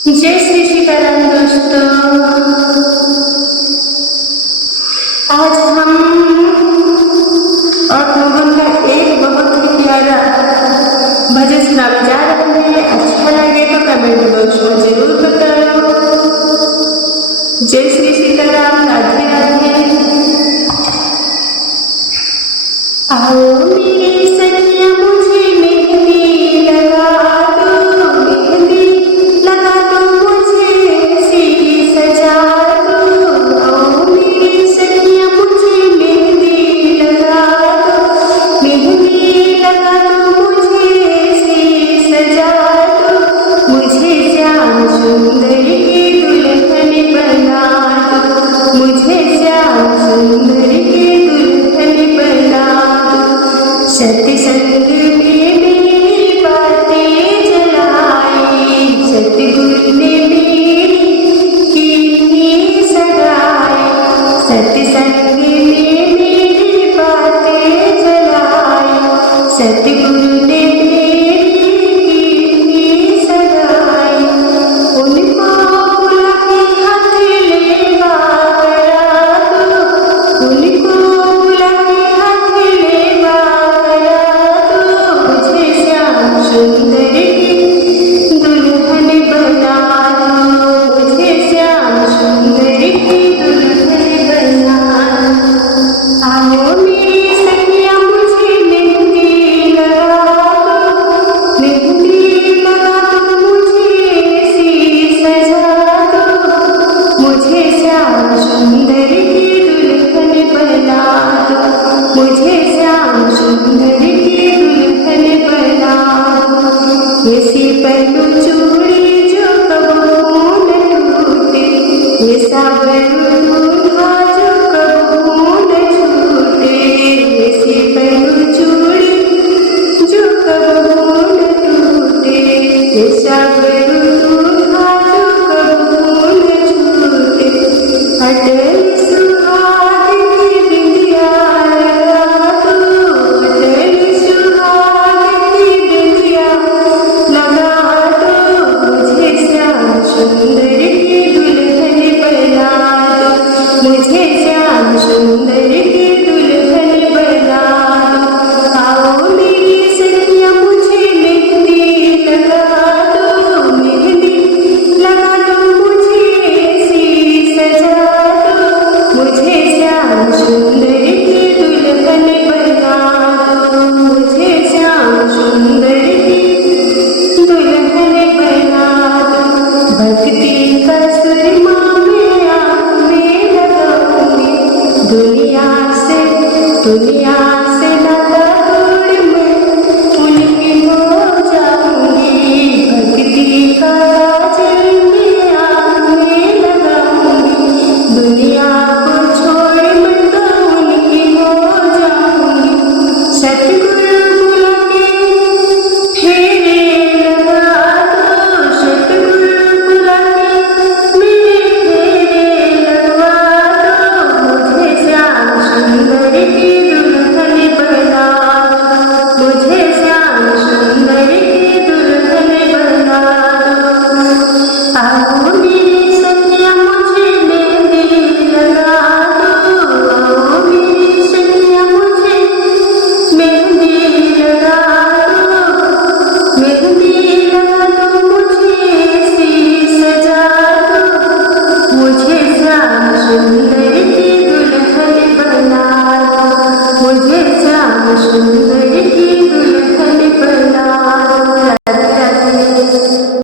जय श्री सीताराम दोस्तों, आज हम और मोहन का एक बहुत ही प्यारा भजन सुनाने जा रहे हैं। अच्छा लगे तो कमेंट बॉक्स में जरूर बताओ। जय श्री सीताराम, राधे राधे। आओ मेरी सखियां मुझे मेहंदी लगा दो, मेहंदी लगा दो मुझे सी सजा दो। आओ मेरी सखियां मुझे मेहंदी लगा दो, मेहंदी लगा दो मुझे सी सजा दो। मुझे श्याम सुंदर की दुल्हन बना दो, मुझे श्याम सुंदर की दुल्हन बना दो। सत्संग में मेरी बातें जलाई, सतगुरु ने मेरी कीर्ति सगाई। सत्संग में मेरी बातें जलाई, सतगुरु ने मेरी कीर्ति सगाई। उनको बुला के हाथ लेवा करा दो, उनको बुला के हाथ लेवा सुंदर की दुल्हन बना दो, मुझे श्याम सुंदर की दुल्हन बना दो। आओ मेरी सखियां मुझे मेहंदी लगा दो, मेहंदी लगा दो मुझे सी सजा दो। मुझे श्याम सुंदर की दुल्हन बना दो, मुझे श्याम सुंदर की दुल्हन बना दो। ऐसी पहलू चूड़ी जो कबू न टूटे, ऐसा पहलू दूल्हा जो कबू न छूटे। ऐसी पहलू चूड़ी जो कबू न टूटे, ऐसा पहलू दूल्हा जो कबू न छूटे। अटल सुहाग की बिंदिया लगा दो, अटल सुहाग की बिंदिया लगा दो। मुझे श्याम सुंदर की दुल्हन बना दो, मुझे श्याम सुंदर की दुल्हन बना दो। आओ मेरी सखियां मुझे मेहंदी लगा दो, मेहंदी लगा दो मुझे सी सजा दो। मुझे श्याम सुंदर की दुल्हन बना दो, मुझे श्याम सुंदर की दुल्हन बना दो। भक्ति का सुरमा मैं आँख में लगाऊंगी, दुनिया से नाता तोड़ मैं उनकी हो जाऊंगी। भक्ति का काजल मैं आँख में लगाऊंगी, दुनिया को छोड़ मैं तो उनकी हो जाऊंगी। सतगुरु बुला के फेरे लगा दो, सतगुरु बुला के मेरे फेरे लगवा दो। मुझे श्याम सुंदर की दुल्हन बना दो, मुझे श्याम सुंदर की दुल्हन बना दो। आओ मेरी सखियां मुझे मेहंदी लगा दो, आओ मेरी सखियां मुझे मेहंदी लगा दो, मेहंदी लगा दो मुझे सी सजा दो। मुझे श्याम सुंदर